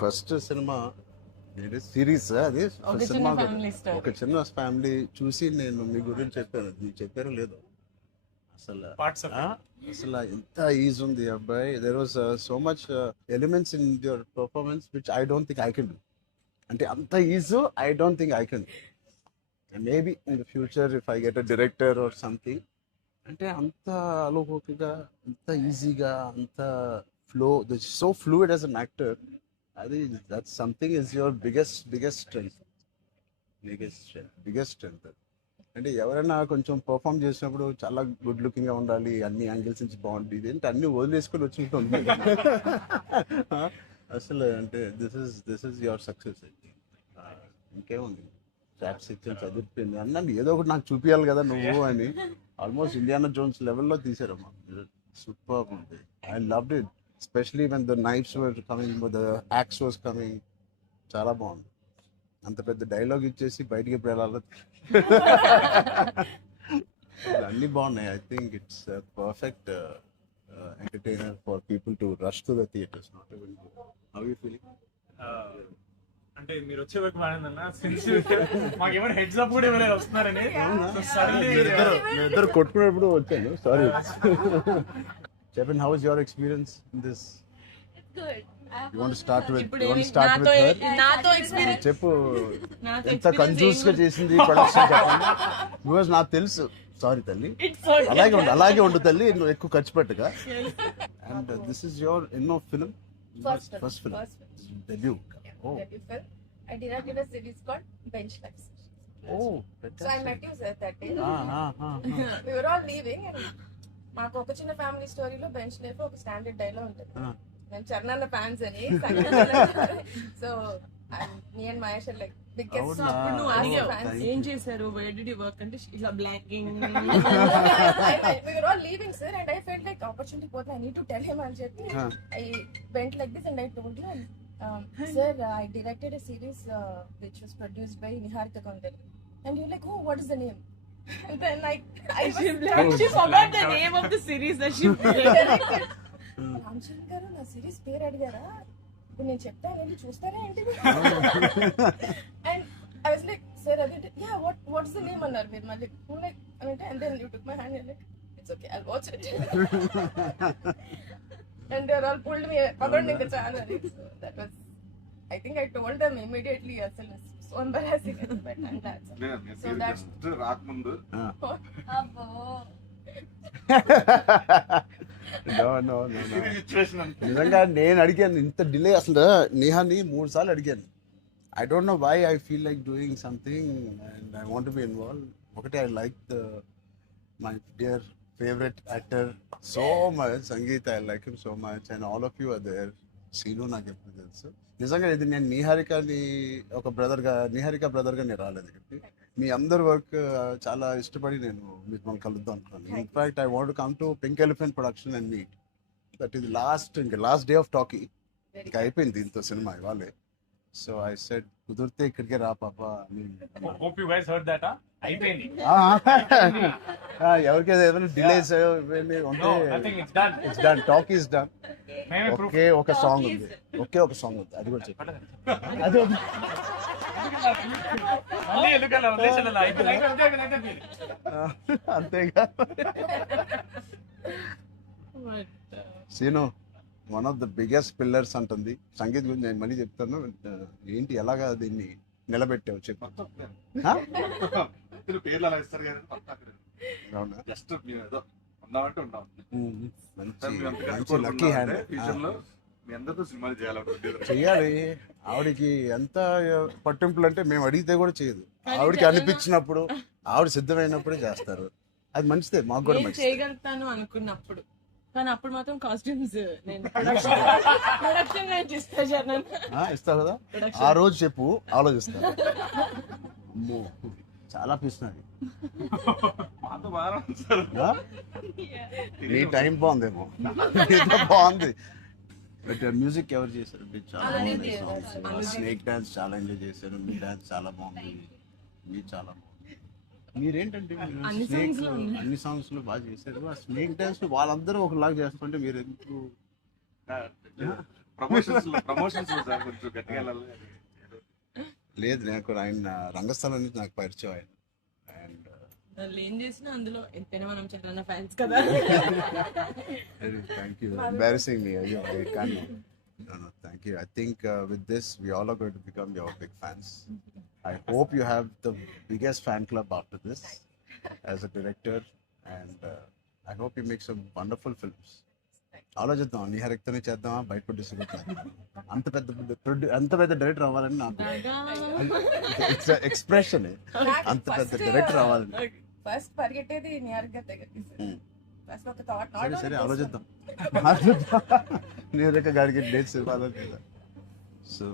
First cinema series అది cinema ఒక చిన్న ఫ్యామిలీ చూసి నేను మీ గురించి చెప్పాను, మీకు చెప్పారో లేదో అసలు అసలు ఎంత ఈజ్ ఉంది అబ్బాయి. There was so much elements in your performance which I don't think I can do. అంటే అంత ease I don't think I can. Maybe in the future if I get a director or something, అంటే అంత అలోకిగా, అంత ఈజీగా, అంత flow, so fluid as an actor. అది that something is your biggest strength. Biggest strength. అంటే ఎవరైనా కొంచెం పర్ఫామ్ చేసినప్పుడు చాలా గుడ్ లుకింగ్ గా ఉండాలి, అన్ని యాంగిల్స్ నుంచి బాగుంటుంది, అంటే అన్ని వదిలేసుకొని వచ్చినట్టుంది. అసలు అంటే దిస్ ఇస్ యువర్ సక్సెస్. ఇంకేముంది, చాప్స్ ఇచ్చాను, చదివిపోయింది అన్నాను, ఏదో ఒకటి నాకు చూపించాలి కదా నువ్వు అని. ఆల్మోస్ట్ ఇండియానా జోన్స్ లెవెల్లో తీసారమ్మా. సూపర్ ఉంది. I loved it, especially when the knives were coming, the axe was coming. చాలా బాగుంది. అంత పెద్ద డైలాగ్ ఇచ్చేసి బయటికి ఎప్పుడు వెళ్ళాలి. అన్ని బాగున్నాయి. I think it's perfect entertainer for people to rush to the theatres. Not even how you feeling? అంటే మీరు వచ్చే వరకు బాగుందన్న, సిన్స్ మాకేమైనా హెడ్స్ అప్ కూడా ఇవ్వలేదు వస్తున్నారని. ఇద్దరు కొట్టుకున్నప్పుడు వచ్చాను, సారీ. చెప్పండి, how is your experience in this? You want to start with her? నాతో ఎక్స్పీరియన్స్ చెప్పు, ఎంత కన్ఫ్యూజ్ గా చేసింది ప్రొడక్షన్ చెప్పండి. బికాజ్ నాకు తెలుసు. సారీ తల్లి, అలాగే ఉండు తల్లి, నువ్వు ఎక్కువ ఖర్చు పెట్టగా. అండ్ దిస్ ఇస్ యువర్ ఎన్నో film? First film, debut. Debut film. I directed a series called Bench Lives. Oh, So I met you sir that day. We were all leaving and మాకు ఒక చిన్న ఫ్యామిలీ స్టోరీలో bench life ఒక standard dialogue ఉంటుంది. నేను Charan fans అని. So me and Mahesh like biggest. అప్పుడు నువ్వు అడిగావు ఏం చేశారు, వేర్ డిడ్ యు వర్క్ అంటే ఇలా blocking. We were all leaving sir and I felt like opportunity పోతే I need to tell him అని చెప్పి I went like this and I told you, sir, I directed a series which was produced by Niharika Kondal. And you're like, oh, what is the name? And then she forgot the name of the series that she directed. Ramachandra గారు నా series పేరు అడిగారా, ఇప్పుడు నేను చెప్తాను వెళ్ళి చూస్తారా ఏంటి? And I was like, sir అది యా వాట్స్ ద నేమ్ అన్నారు మీరు మళ్ళీ లైక్ అంటే. And then you took my hand like it's okay I'll watch it. And they are all pulled me పగొండి ఇంకా చాలా. That was I think I told them immediately. అసలు so embarrassing but and that's so that's రాకముందు అబ్బో. నిజంగా నేను అడిగాను ఇంత డిలే. అసలు నేహాని 3 సార్లు అడిగాను. I don't know why I feel like doing something and I want be involve. ఒకటి, I like my dear favourite actor so much, Sangeeth. I like him so much and all of you are there. Seenu నాకు ఎప్పుడు తెలుసు. నిజంగా ఇది నేను నిహారిక బ్రదర్గా నేను రాలేదు ఇక్కడికి. మీ అందరి వర్క్ చాలా ఇష్టపడి నేను మిమ్మల్ని కలుద్దాం అనుకున్నాను. In fact I want come to pink elephant production and meet. That is last day of talkie. ఇంకా అయిపోయింది దీంతో సినిమా ఇవాళే. సో ఐ సెడ్ కుదిరితే ఇక్కడికే రా పాప. Hope you guys heard that. అయిపోయింది. ఎవరికైనా ఏదైనా డిలేస్ ఉంటే it's done. Talk is done. ఒక సాంగ్ ఉంది, ఒక సాంగ్ ఉంది, అది కూడా చెప్పండి. అది అంతేగా. Scene one of the biggest pillars అంటుంది. సంగీత్ గురించి నేను మళ్ళీ చెప్తాను. ఏంటి ఎలాగా దీన్ని నిలబెట్టావు చెప్పు. పేర్లు అలా ఇస్తారు కదా, జస్ట్ ఉన్నామంటే ఉన్నాం. మంచి లక్కీ హ్యాండ్. ఫ్యూచర్ లో మీ అందరితో సినిమాలు చేయాలి. చెయ్యాలి. ఆవిడకి ఎంత పట్టింపులు అంటే మేము అడిగితే కూడా చేయదు. ఆవిడకి అనిపించినప్పుడు, ఆవిడ సిద్ధమైనప్పుడే చేస్తారు. అది మంచిదే, మాకు కూడా మంచిది. చేయగలుగుతాను అనుకున్నప్పుడు, కానీ అప్పుడు మాత్రం కాస్ట్యూమ్స్ నేను ప్రొడక్షన్ ఇస్తావు కదా. ఆ రోజు చెప్పు, ఆలోచిస్తా. అమ్మో చాలా పిస్తున్నది. నీ టైం బాగుందేమో, బాగుంది. బట్ మ్యూజిక్ ఎవరు చేశారు? చాలా బాగుంది సాంగ్స్. స్నేక్ డాన్స్ చాలా ఎంజాయ్ చేశారు. మీ డాన్స్ చాలా బాగుంది. మీ చాలా బాగుంది. మీరేంటంటే అన్ని సాంగ్స్ లో బాగా చేశారు. ఆ స్నేక్ డాన్స్ వాళ్ళందరూ ఒకలాగా చేస్తుంటే మీరు ఎందుకు ప్రమోషన్స్ సార్ కొంచెం గట్టిగా వెళ్ళాలి. లేదు నాకు ఆయన రంగస్థలం నుంచి నాకు పరిచయం ఆయన అండ్ వాళ్ళు ఏం చేసినా అందులో ఎంతైనా మనం చరణ్ ఫ్యాన్స్ కదా. థ్యాంక్ యూ ఎంబారసింగ్ మీ అయ్యో I can no thank you I think with this we all are going to become your big fans. I hope you have the biggest fan club after this as a director and I hope you make some wonderful films. ఆలోచిద్దాం నిహారిక్తోనే చేద్దామా బయట distribute అంత పెద్ద director అవ్వాలని నాకు expression అంత పెద్ద director అవ్వాలని ఫస్ట్ పరిగెట్టేది నియర్ గా దగ్గరికి ఫస్ట్ ఒక థాట్ సరే సరే ఆలోచిద్దాం నిహారిక గారికి డేట్స్ ఇవ్వాలని సో